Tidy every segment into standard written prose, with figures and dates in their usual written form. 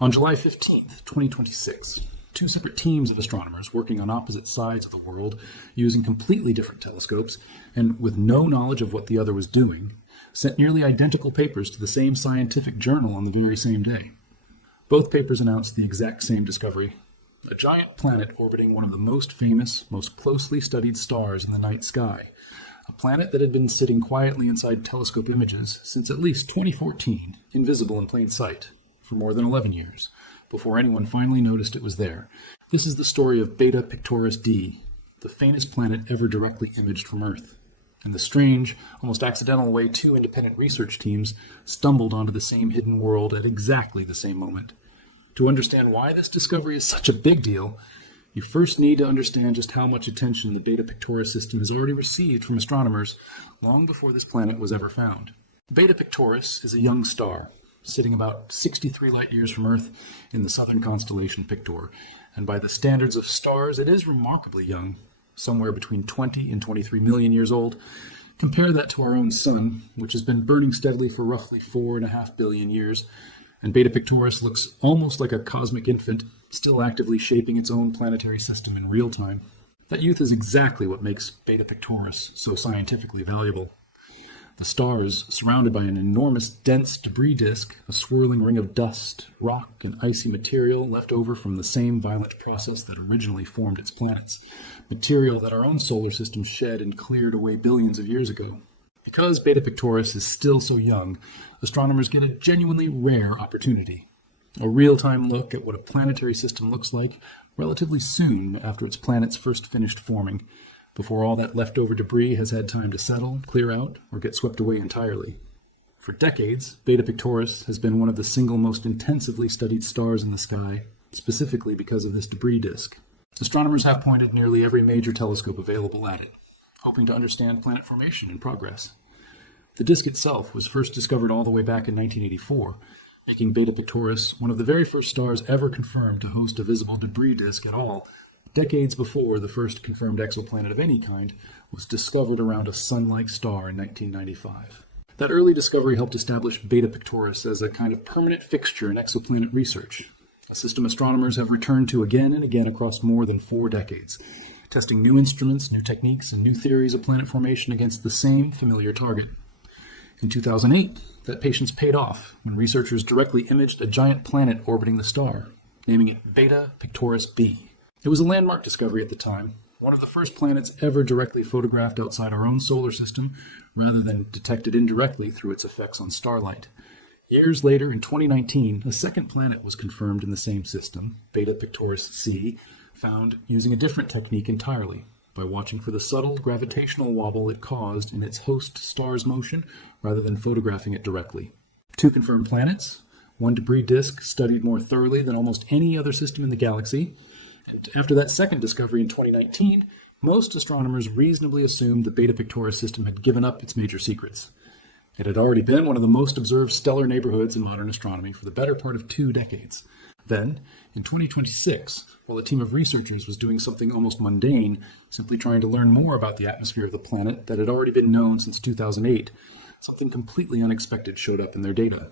On July 15th, 2026, two separate teams of astronomers working on opposite sides of the world using completely different telescopes and with no knowledge of what the other was doing, sent nearly identical papers to the same scientific journal on the very same day. Both papers announced the exact same discovery: a giant planet orbiting one of the most famous, most closely studied stars in the night sky, a planet that had been sitting quietly inside telescope images since at least 2014, invisible in plain sight, for more than 11 years, before anyone finally noticed it was there. This is the story of Beta Pictoris d, the faintest planet ever directly imaged from Earth, and the strange, almost accidental way two independent research teams stumbled onto the same hidden world at exactly the same moment. To understand why this discovery is such a big deal, you first need to understand just how much attention the Beta Pictoris system has already received from astronomers long before this planet was ever found. Beta Pictoris is a young star, sitting about 63 light-years from Earth in the southern constellation Pictor, and by the standards of stars, it is remarkably young, somewhere between 20 and 23 million years old. Compare that to our own Sun, which has been burning steadily for roughly 4.5 billion years, and Beta Pictoris looks almost like a cosmic infant, still actively shaping its own planetary system in real time. That youth is exactly what makes Beta Pictoris so scientifically valuable. The star is surrounded by an enormous dense debris disk, a swirling ring of dust, rock, and icy material left over from the same violent process that originally formed its planets, material that our own solar system shed and cleared away billions of years ago. Because Beta Pictoris is still so young, astronomers get a genuinely rare opportunity. A real-time look at what a planetary system looks like relatively soon after its planets first finished forming, before all that leftover debris has had time to settle, clear out, or get swept away entirely. For decades, Beta Pictoris has been one of the single most intensively studied stars in the sky, specifically because of this debris disk. Astronomers have pointed nearly every major telescope available at it, hoping to understand planet formation and progress. The disk itself was first discovered all the way back in 1984, making Beta Pictoris one of the very first stars ever confirmed to host a visible debris disk at all, decades before the first confirmed exoplanet of any kind was discovered around a Sun-like star in 1995. That early discovery helped establish Beta Pictoris as a kind of permanent fixture in exoplanet research, a system astronomers have returned to again and again across more than 4 decades, testing new instruments, new techniques, and new theories of planet formation against the same familiar target. In 2008, that patience paid off when researchers directly imaged a giant planet orbiting the star, naming it Beta Pictoris b. It was a landmark discovery at the time, one of the first planets ever directly photographed outside our own solar system, rather than detected indirectly through its effects on starlight. Years later, in 2019, a second planet was confirmed in the same system, Beta Pictoris c, found using a different technique entirely, by watching for the subtle gravitational wobble it caused in its host star's motion, rather than photographing it directly. 2 confirmed planets, 1 debris disk studied more thoroughly than almost any other system in the galaxy, and after that second discovery in 2019, most astronomers reasonably assumed the Beta Pictoris system had given up its major secrets. It had already been one of the most observed stellar neighborhoods in modern astronomy for the better part of 2 decades. Then, in 2026, while a team of researchers was doing something almost mundane, simply trying to learn more about the atmosphere of the planet that had already been known since 2008, something completely unexpected showed up in their data.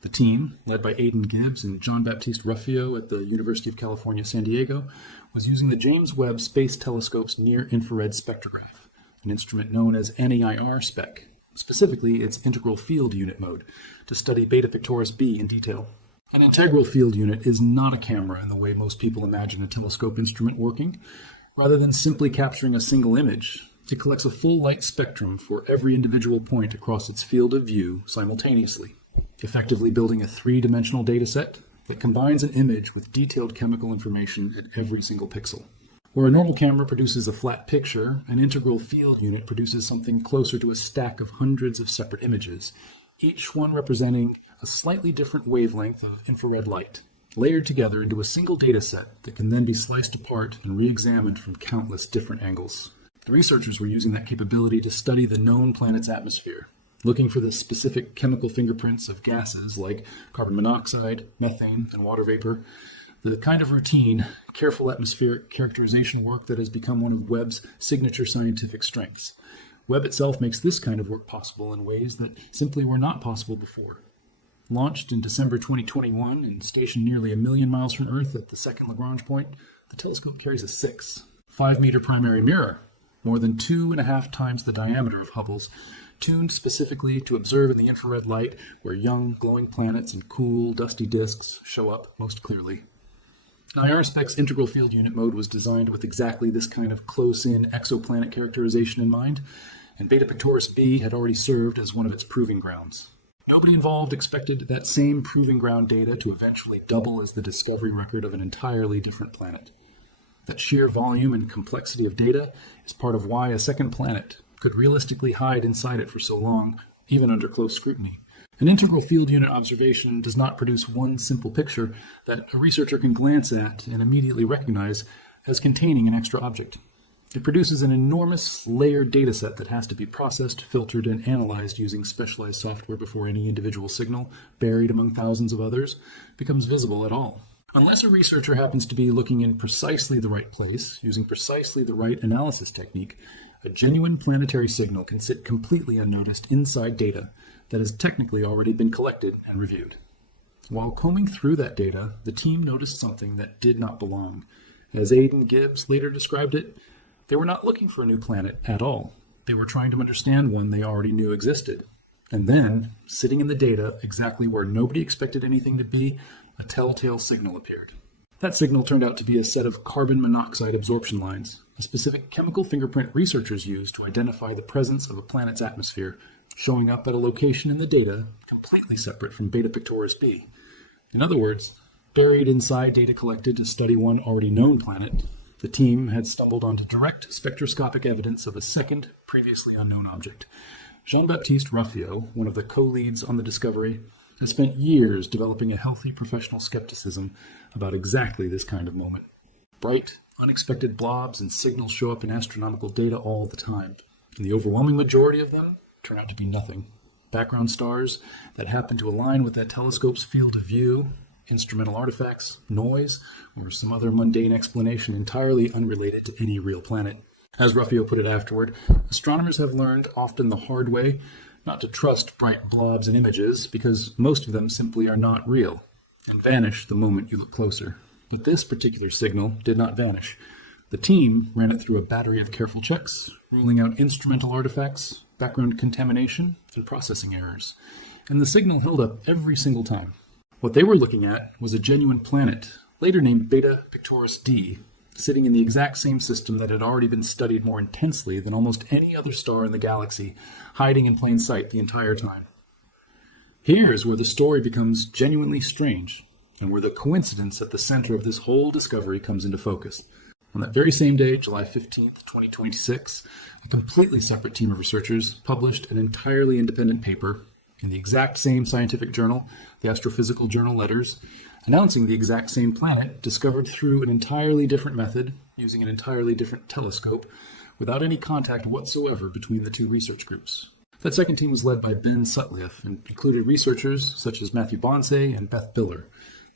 The team, led by Aidan Gibbs and Jean-Baptiste Ruffio at the University of California, San Diego, was using the James Webb Space Telescope's near-infrared spectrograph, an instrument known as NEIR-SPEC, specifically its integral field unit mode, to study Beta Pictoris b in detail. An integral field unit is not a camera in the way most people imagine a telescope instrument working. Rather than simply capturing a single image, it collects a full light spectrum for every individual point across its field of view simultaneously, effectively building a 3-dimensional dataset that combines an image with detailed chemical information at every single pixel. Where a normal camera produces a flat picture, an integral field unit produces something closer to a stack of hundreds of separate images, each one representing a slightly different wavelength of infrared light, layered together into a single dataset that can then be sliced apart and re-examined from countless different angles. The researchers were using that capability to study the known planet's atmosphere, looking for the specific chemical fingerprints of gases like carbon monoxide, methane, and water vapor, the kind of routine, careful atmospheric characterization work that has become one of Webb's signature scientific strengths. Webb itself makes this kind of work possible in ways that simply were not possible before. Launched in December 2021 and stationed nearly 1 million miles from Earth at the second Lagrange point, the telescope carries a 5-meter primary mirror, more than 2.5 times the diameter of Hubble's, tuned specifically to observe in the infrared light where young, glowing planets and cool, dusty disks show up most clearly. IRSpec's integral field unit mode was designed with exactly this kind of close-in exoplanet characterization in mind, and Beta Pictoris b had already served as one of its proving grounds. Nobody involved expected that same proving ground data to eventually double as the discovery record of an entirely different planet. That sheer volume and complexity of data is part of why a second planet could realistically hide inside it for so long, even under close scrutiny. An integral field unit observation does not produce one simple picture that a researcher can glance at and immediately recognize as containing an extra object. It produces an enormous layered data set that has to be processed, filtered, and analyzed using specialized software before any individual signal, buried among thousands of others, becomes visible at all. Unless a researcher happens to be looking in precisely the right place, using precisely the right analysis technique, a genuine planetary signal can sit completely unnoticed inside data that has technically already been collected and reviewed. While combing through that data, the team noticed something that did not belong. As Aidan Gibbs later described it, they were not looking for a new planet at all. They were trying to understand one they already knew existed. And then, sitting in the data exactly where nobody expected anything to be, a telltale signal appeared. That signal turned out to be a set of carbon monoxide absorption lines, a specific chemical fingerprint researchers use to identify the presence of a planet's atmosphere, showing up at a location in the data completely separate from Beta Pictoris b. In other words, buried inside data collected to study one already known planet, the team had stumbled onto direct spectroscopic evidence of a second, previously unknown object. Jean-Baptiste Ruffiot, one of the co-leads on the discovery, has spent years developing a healthy professional skepticism about exactly this kind of moment. Bright, unexpected blobs and signals show up in astronomical data all the time, and the overwhelming majority of them turn out to be nothing. Background stars that happen to align with that telescope's field of view, instrumental artifacts, noise, or some other mundane explanation entirely unrelated to any real planet. As Ruffiot put it afterward, astronomers have learned, often the hard way, not to trust bright blobs and images because most of them simply are not real and vanish the moment you look closer. But this particular signal did not vanish. The team ran it through a battery of careful checks, ruling out instrumental artifacts, background contamination, and processing errors. And the signal held up every single time. What they were looking at was a genuine planet, later named Beta Pictoris d, sitting in the exact same system that had already been studied more intensely than almost any other star in the galaxy, hiding in plain sight the entire time. Here's where the story becomes genuinely strange, and where the coincidence at the center of this whole discovery comes into focus. On that very same day, July 15th, 2026, a completely separate team of researchers published an entirely independent paper in the exact same scientific journal, the Astrophysical Journal Letters, announcing the exact same planet discovered through an entirely different method, using an entirely different telescope, without any contact whatsoever between the two research groups. That second team was led by Ben Sutcliffe and included researchers such as Matthew Bonsey and Beth Biller,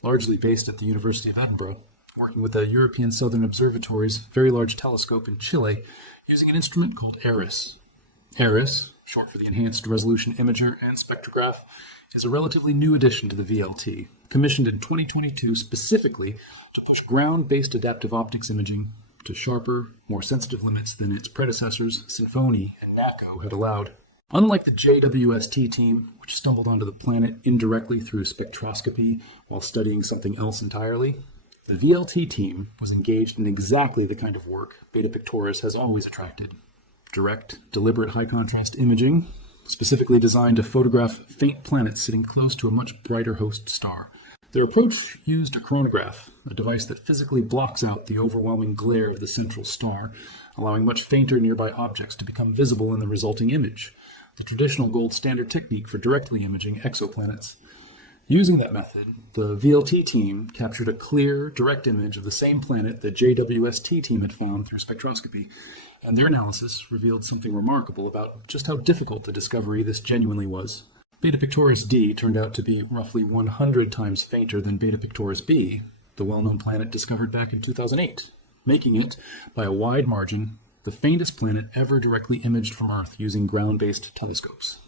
largely based at the University of Edinburgh, working with the European Southern Observatory's Very Large Telescope in Chile, using an instrument called ERIS. ERIS, short for the Enhanced Resolution Imager and Spectrograph, is a relatively new addition to the VLT, commissioned in 2022 specifically to push ground-based adaptive optics imaging to sharper, more sensitive limits than its predecessors, Symphony and NACO, had allowed. Unlike the JWST team, which stumbled onto the planet indirectly through spectroscopy while studying something else entirely, the VLT team was engaged in exactly the kind of work Beta Pictoris has always attracted. Direct, deliberate high-contrast imaging, specifically designed to photograph faint planets sitting close to a much brighter host star. Their approach used a chronograph, a device that physically blocks out the overwhelming glare of the central star, allowing much fainter nearby objects to become visible in the resulting image, the traditional gold standard technique for directly imaging exoplanets. Using that method, the VLT team captured a clear, direct image of the same planet the JWST team had found through spectroscopy, and their analysis revealed something remarkable about just how difficult the discovery this genuinely was. Beta Pictoris d turned out to be roughly 100 times fainter than Beta Pictoris b, the well-known planet discovered back in 2008, making it, by a wide margin, the faintest planet ever directly imaged from Earth using ground-based telescopes.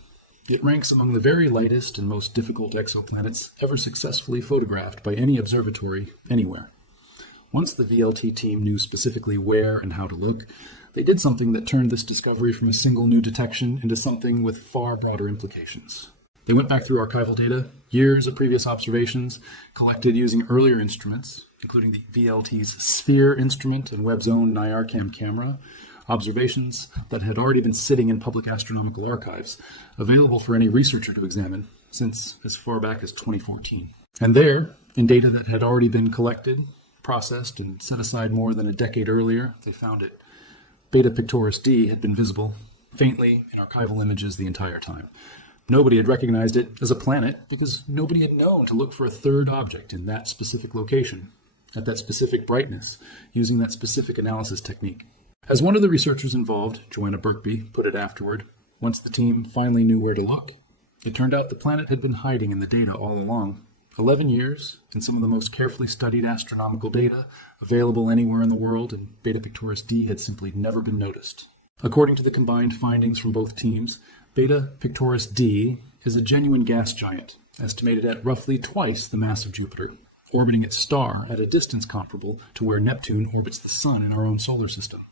It ranks among the very lightest and most difficult exoplanets ever successfully photographed by any observatory anywhere. Once the VLT team knew specifically where and how to look, they did something that turned this discovery from a single new detection into something with far broader implications. They went back through archival data, years of previous observations, collected using earlier instruments, including the VLT's Sphere instrument and Webb's own NIRCam camera, observations that had already been sitting in public astronomical archives, available for any researcher to examine since as far back as 2014. And there, in data that had already been collected, processed, and set aside more than a decade earlier, they found it. Beta Pictoris d had been visible, faintly, in archival images the entire time. Nobody had recognized it as a planet because nobody had known to look for a third object in that specific location, at that specific brightness, using that specific analysis technique. As one of the researchers involved, Joanna Birkby, put it afterward, once the team finally knew where to look, it turned out the planet had been hiding in the data all along. 11 years, and some of the most carefully studied astronomical data available anywhere in the world, and Beta Pictoris d had simply never been noticed. According to the combined findings from both teams, Beta Pictoris d is a genuine gas giant, estimated at roughly twice the mass of Jupiter, orbiting its star at a distance comparable to where Neptune orbits the Sun in our own solar system.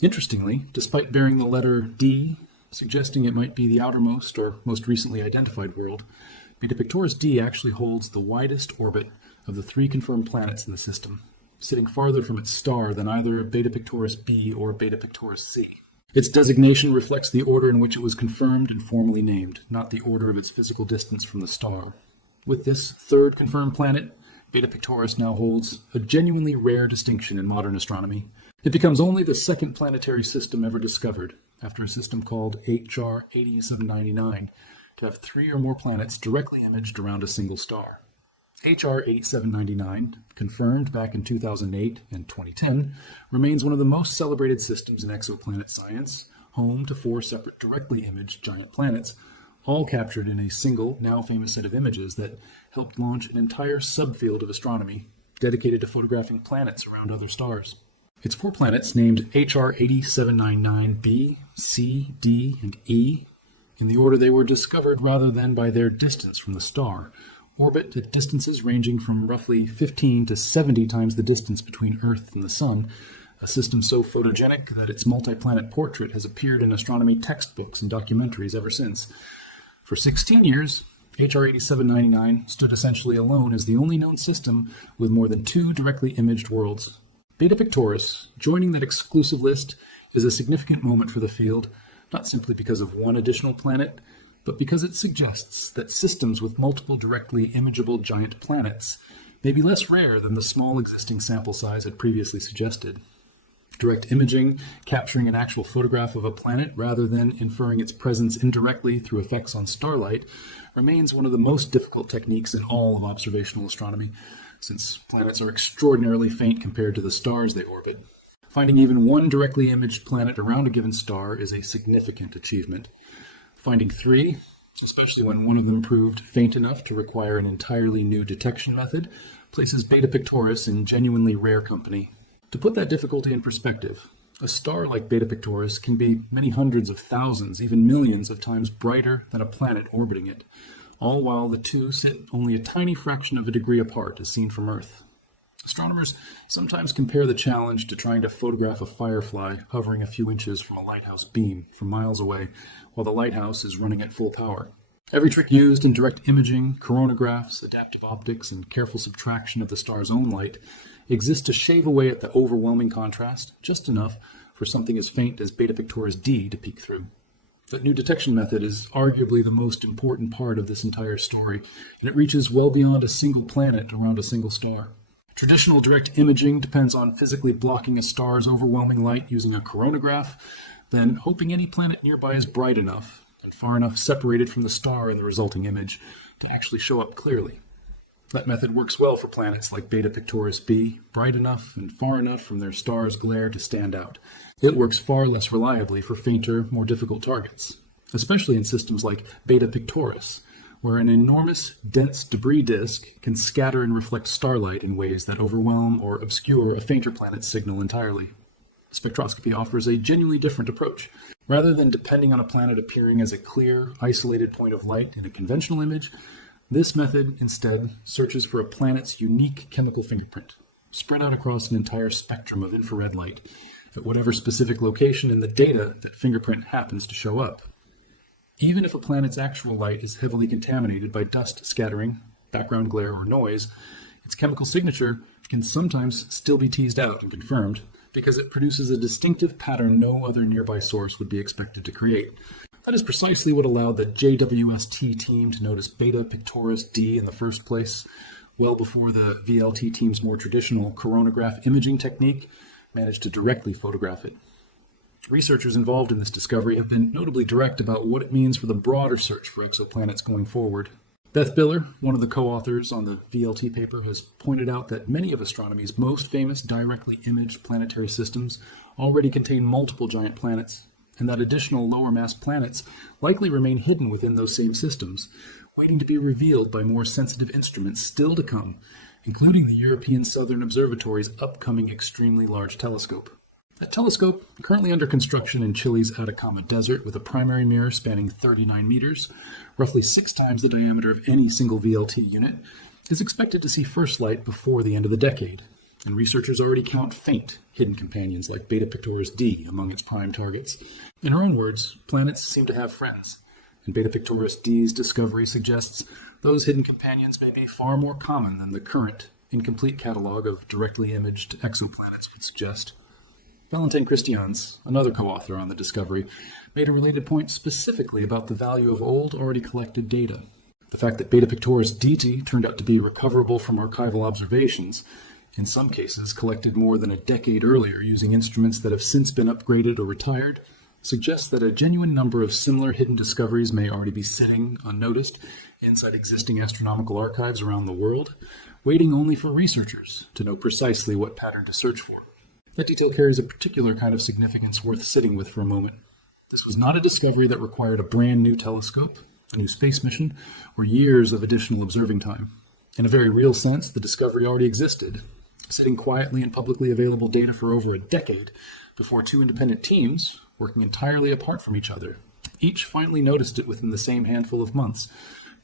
Interestingly, despite bearing the letter D, suggesting it might be the outermost or most recently identified world, Beta Pictoris d actually holds the widest orbit of the 3 confirmed planets in the system, sitting farther from its star than either Beta Pictoris b or Beta Pictoris c. Its designation reflects the order in which it was confirmed and formally named, not the order of its physical distance from the star. With this 3rd confirmed planet, Beta Pictoris now holds a genuinely rare distinction in modern astronomy. It becomes only the 2nd planetary system ever discovered, after a system called HR 8799, to have 3 or more planets directly imaged around a single star. HR 8799, confirmed back in 2008 and 2010, remains one of the most celebrated systems in exoplanet science, home to 4 separate directly imaged giant planets, all captured in a single, now famous set of images that helped launch an entire subfield of astronomy dedicated to photographing planets around other stars. Its 4 planets, named HR 8799b, C, D, and E, in the order they were discovered rather than by their distance from the star, orbit at distances ranging from roughly 15 to 70 times the distance between Earth and the Sun, a system so photogenic that its multi-planet portrait has appeared in astronomy textbooks and documentaries ever since. For 16 years, HR 8799 stood essentially alone as the only known system with more than 2 directly imaged worlds. Beta Pictoris, joining that exclusive list, is a significant moment for the field, not simply because of one additional planet, but because it suggests that systems with multiple directly imageable giant planets may be less rare than the small existing sample size had previously suggested. Direct imaging, capturing an actual photograph of a planet rather than inferring its presence indirectly through effects on starlight, remains one of the most difficult techniques in all of observational astronomy, since planets are extraordinarily faint compared to the stars they orbit. Finding even one directly imaged planet around a given star is a significant achievement. Finding 3, especially when one of them proved faint enough to require an entirely new detection method, places Beta Pictoris in genuinely rare company. To put that difficulty in perspective, a star like Beta Pictoris can be many hundreds of thousands, even millions of times brighter than a planet orbiting it, all while the 2 sit only a tiny fraction of a degree apart as seen from Earth. Astronomers sometimes compare the challenge to trying to photograph a firefly hovering a few inches from a lighthouse beam from miles away while the lighthouse is running at full power. Every trick used in direct imaging, coronagraphs, adaptive optics, and careful subtraction of the star's own light exists to shave away at the overwhelming contrast, just enough for something as faint as Beta Pictoris d to peek through. That new detection method is arguably the most important part of this entire story, and it reaches well beyond a single planet around a single star. Traditional direct imaging depends on physically blocking a star's overwhelming light using a coronagraph, then hoping any planet nearby is bright enough and far enough separated from the star in the resulting image to actually show up clearly. That method works well for planets like Beta Pictoris b, bright enough and far enough from their star's glare to stand out. It works far less reliably for fainter, more difficult targets, especially in systems like Beta Pictoris, where an enormous, dense debris disk can scatter and reflect starlight in ways that overwhelm or obscure a fainter planet's signal entirely. Spectroscopy offers a genuinely different approach. Rather than depending on a planet appearing as a clear, isolated point of light in a conventional image, this method instead searches for a planet's unique chemical fingerprint, spread out across an entire spectrum of infrared light, at whatever specific location in the data that fingerprint happens to show up. Even if a planet's actual light is heavily contaminated by dust scattering, background glare, or noise, its chemical signature can sometimes still be teased out and confirmed because it produces a distinctive pattern no other nearby source would be expected to create. That is precisely what allowed the JWST team to notice Beta Pictoris D in the first place, well before the VLT team's more traditional coronagraph imaging technique managed to directly photograph it. Researchers involved in this discovery have been notably direct about what it means for the broader search for exoplanets going forward. Beth Biller, one of the co-authors on the VLT paper, has pointed out that many of astronomy's most famous directly imaged planetary systems already contain multiple giant planets, and that additional lower-mass planets likely remain hidden within those same systems, waiting to be revealed by more sensitive instruments still to come, including the European Southern Observatory's upcoming extremely large telescope. That telescope, currently under construction in Chile's Atacama Desert with a primary mirror spanning 39 meters, roughly 6 times the diameter of any single VLT unit, is expected to see first light before the end of the decade, and researchers already count faint, hidden companions like Beta Pictoris D among its prime targets. In her own words, planets seem to have friends, and Beta Pictoris D's discovery suggests those hidden companions may be far more common than the current, incomplete catalog of directly imaged exoplanets would suggest. Valentin Christians, another co-author on the discovery, made a related point specifically about the value of old, already collected data. The fact that Beta Pictoris DT turned out to be recoverable from archival observations, in some cases collected more than a decade earlier using instruments that have since been upgraded or retired, suggests that a genuine number of similar hidden discoveries may already be sitting unnoticed inside existing astronomical archives around the world, waiting only for researchers to know precisely what pattern to search for. That detail carries a particular kind of significance worth sitting with for a moment. This was not a discovery that required a brand new telescope, a new space mission, or years of additional observing time. In a very real sense, the discovery already existed, sitting quietly in publicly available data for over a decade before 2 independent teams, working entirely apart from each other, each finally noticed it within the same handful of months,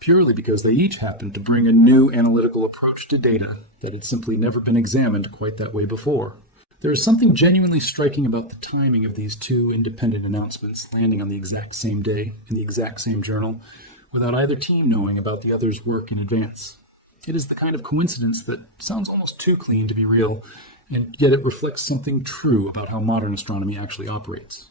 purely because they each happened to bring a new analytical approach to data that had simply never been examined quite that way before. There is something genuinely striking about the timing of these 2 independent announcements landing on the exact same day in the exact same journal, without either team knowing about the other's work in advance. It is the kind of coincidence that sounds almost too clean to be real, and yet it reflects something true about how modern astronomy actually operates.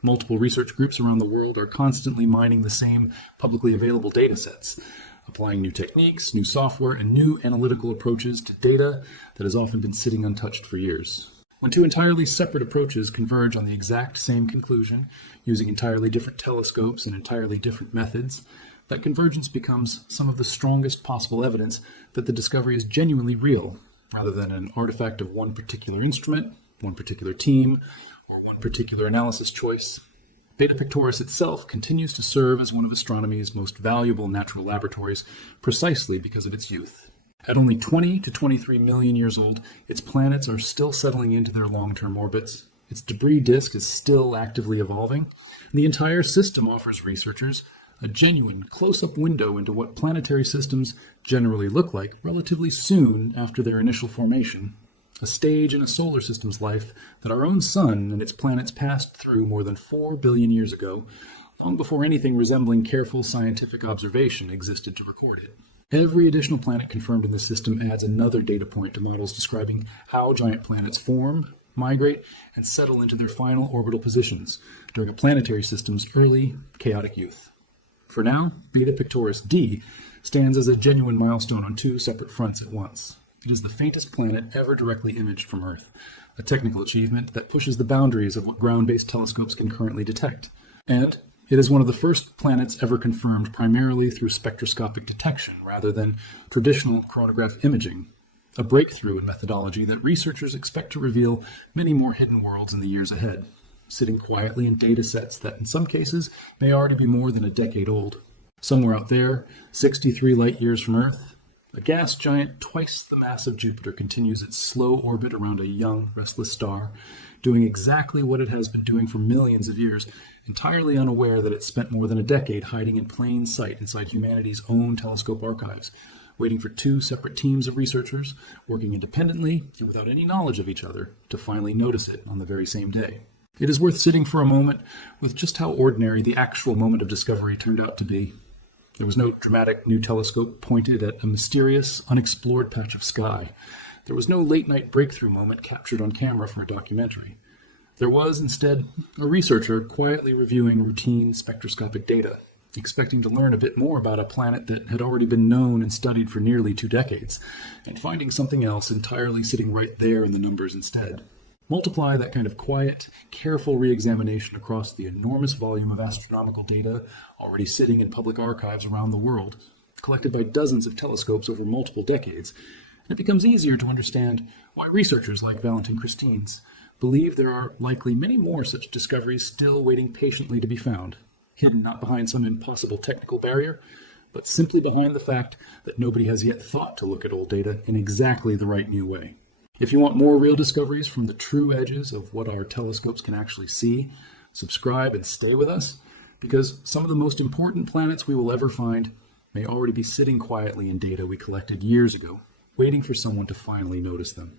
Multiple research groups around the world are constantly mining the same publicly available data sets, applying new techniques, new software, and new analytical approaches to data that has often been sitting untouched for years. When 2 entirely separate approaches converge on the exact same conclusion, using entirely different telescopes and entirely different methods, that convergence becomes some of the strongest possible evidence that the discovery is genuinely real, rather than an artifact of one particular instrument, one particular team, or one particular analysis choice. Beta Pictoris itself continues to serve as one of astronomy's most valuable natural laboratories precisely because of its youth. At only 20 to 23 million years old, its planets are still settling into their long-term orbits, its debris disk is still actively evolving, and the entire system offers researchers a genuine close-up window into what planetary systems generally look like relatively soon after their initial formation, a stage in a solar system's life that our own sun and its planets passed through more than 4 billion years ago, long before anything resembling careful scientific observation existed to record it. Every additional planet confirmed in the system adds another data point to models describing how giant planets form, migrate, and settle into their final orbital positions during a planetary system's early, chaotic youth. For now, Beta Pictoris D stands as a genuine milestone on 2 separate fronts at once. It is the faintest planet ever directly imaged from Earth, a technical achievement that pushes the boundaries of what ground-based telescopes can currently detect. And it is one of the first planets ever confirmed primarily through spectroscopic detection rather than traditional coronagraph imaging, a breakthrough in methodology that researchers expect to reveal many more hidden worlds in the years ahead, sitting quietly in data sets that in some cases may already be more than a decade old. Somewhere out there, 63 light years from Earth, A gas giant twice the mass of Jupiter continues its slow orbit around a young, restless star, doing exactly what it has been doing for millions of years, entirely unaware that it spent more than a decade hiding in plain sight inside humanity's own telescope archives, waiting for two separate teams of researchers, working independently and without any knowledge of each other, to finally notice it on the very same day. It is worth sitting for a moment with just how ordinary the actual moment of discovery turned out to be. There was no dramatic new telescope pointed at a mysterious, unexplored patch of sky. There was no late-night breakthrough moment captured on camera for a documentary. There was, instead, a researcher quietly reviewing routine spectroscopic data, expecting to learn a bit more about a planet that had already been known and studied for nearly 2 decades, and finding something else entirely sitting right there in the numbers instead. Multiply that kind of quiet, careful re-examination across the enormous volume of astronomical data already sitting in public archives around the world, collected by dozens of telescopes over multiple decades, and it becomes easier to understand why researchers like Valentin Christine's believe there are likely many more such discoveries still waiting patiently to be found, hidden not behind some impossible technical barrier, but simply behind the fact that nobody has yet thought to look at old data in exactly the right new way. If you want more real discoveries from the true edges of what our telescopes can actually see, subscribe and stay with us, because some of the most important planets we will ever find may already be sitting quietly in data we collected years ago, waiting for someone to finally notice them.